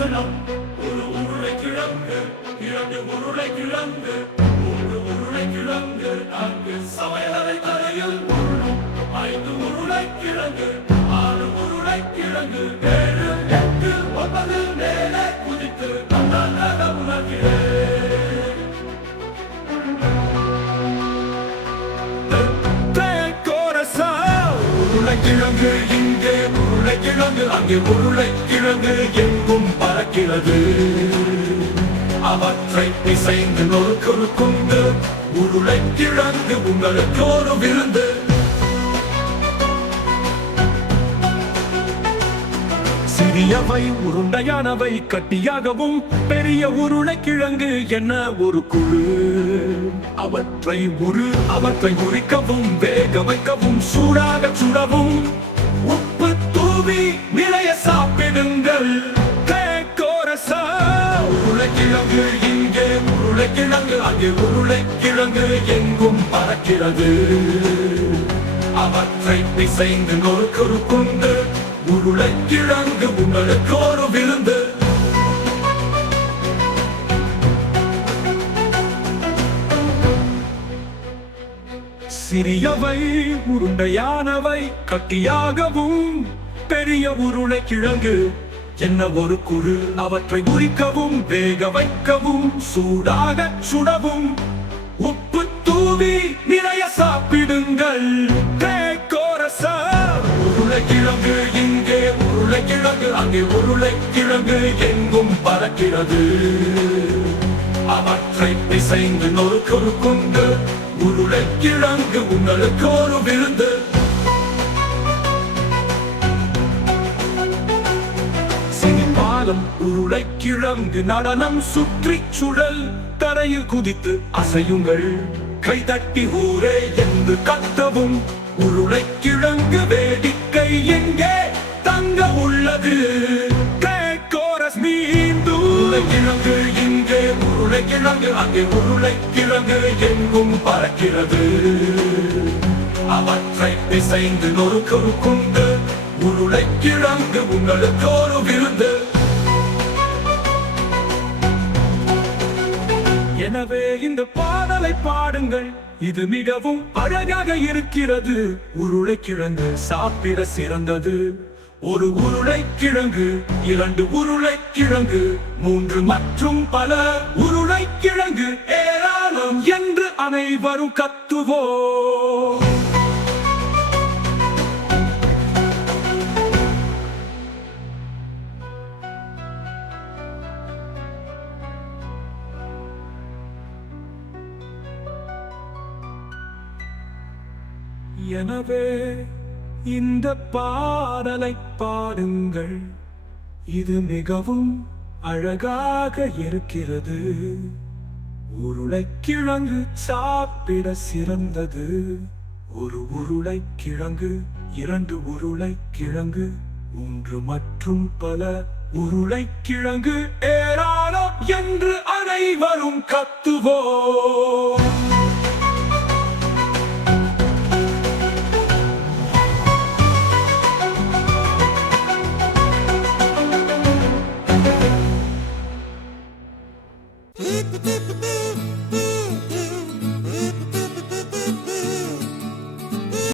வசனம். ஒரு உருளைக்கிழங்கு, இரண்டு உருளைக்கிழங்கு, மூன்று உருளைக்கிழங்கு, நான்கு சமையலறை தரையில் உருளும். ஐந்து உருளைக்கிழங்கு, ஆறு உருளைக்கிழங்கு, ஏழு எட்டு ஒன்பது மேலே குதித்து நன்றாக உணர்கிறேன். உருளைக்கிழங்கு இங்கே உருளைக்கிழங்கு அங்கே உருளைக்கிழங்கு எங்கும் பறக்கிறது. அவற்றை பிசைந்து நொறுக்குண்டு உருளைக்கிழங்கு உங்களுக்கு ஒரு விருந்து. சிறியவை உருண்டையானவை கட்டியாகவும், பெரிய உருளைக்கிழங்கு என்ன ஒரு குழு. அவற்றை உரிக்கவும், வேக வைக்கவும், சூடாக சுடவும், உப்பு தூவி நிறைய சாப்பிடுங்கள். உருளைக்கிழங்கு இங்கே உருளைக்கிழங்கு அங்கே உருளைக்கிழங்கு எங்கும் பறக்கிறது. அவற்றை பிசைந்து நொறுக்குண்டு உருளைக்கிழங்கு உங்களுக்கு ஒரு விருந்து. சிறியவை உருண்டையானவை கட்டியாகவும், பெரிய உருளைக்கிழங்கு என்ன ஒரு குழு. அவற்றை உரிக்கவும், வேக வைக்கவும், சூடாக சுடவும், உப்பு தூவி நிறைய சாப்பிடுங்கள். உருளைக்கிழங்கு இங்கே உருளைக்கிழங்கு அங்கே உருளைக்கிழங்கு எங்கும் பறக்கிறது. அவற்றை பிசைந்து நொறுக்குண்டு உருளைக்கிழங்கு உங்களுக்கு ஒரு விருந்து. சினிமாலம் உருளைக்கிழங்கு நடனம் சுற்றி சுழல். தரையில் குதித்து அசையுங்கள், கைதட்டி ஊரே என்று கத்தவும். உருளைக்கிழங்கு வேடிக்கை எங்கே தங்க உள்ளது. உருளைக்கிழங்கு இங்கே உருளைக்கிழங்கு அங்கே உருளைக்கிழங்கு எங்கும் பறக்கிறது. அவற்றை பிசைந்து நொறுக்குண்டு உருளைக்கிழங்கு உங்களுக்கு ஒரு விருந்து. எனவே இந்த பாடலை பாடுங்கள், இது மிகவும் அழகாக இருக்கிறது. உருளைக்கிழங்கு சாப்பிட சிறந்தது. ஒரு உருளைக்கிழங்கு, இரண்டு உருளைக்கிழங்கு, மூன்று மற்றும் பல உருளைக்கிழங்கு ஏராளம் என்று அனைவரும் கத்துவோம். எனவே இந்த பாடலை பாடுங்கள், இது மிகவும் அழகாக இருக்கிறது. உருளைக்கிழங்கு சாப்பிட சிறந்தது. ஒரு உருளைக்கிழங்கு, இரண்டு உருளைக்கிழங்கு, மூன்று மற்றும் பல உருளைக்கிழங்கு ஏராளம் என்று அனைவரும் கத்துவோம்.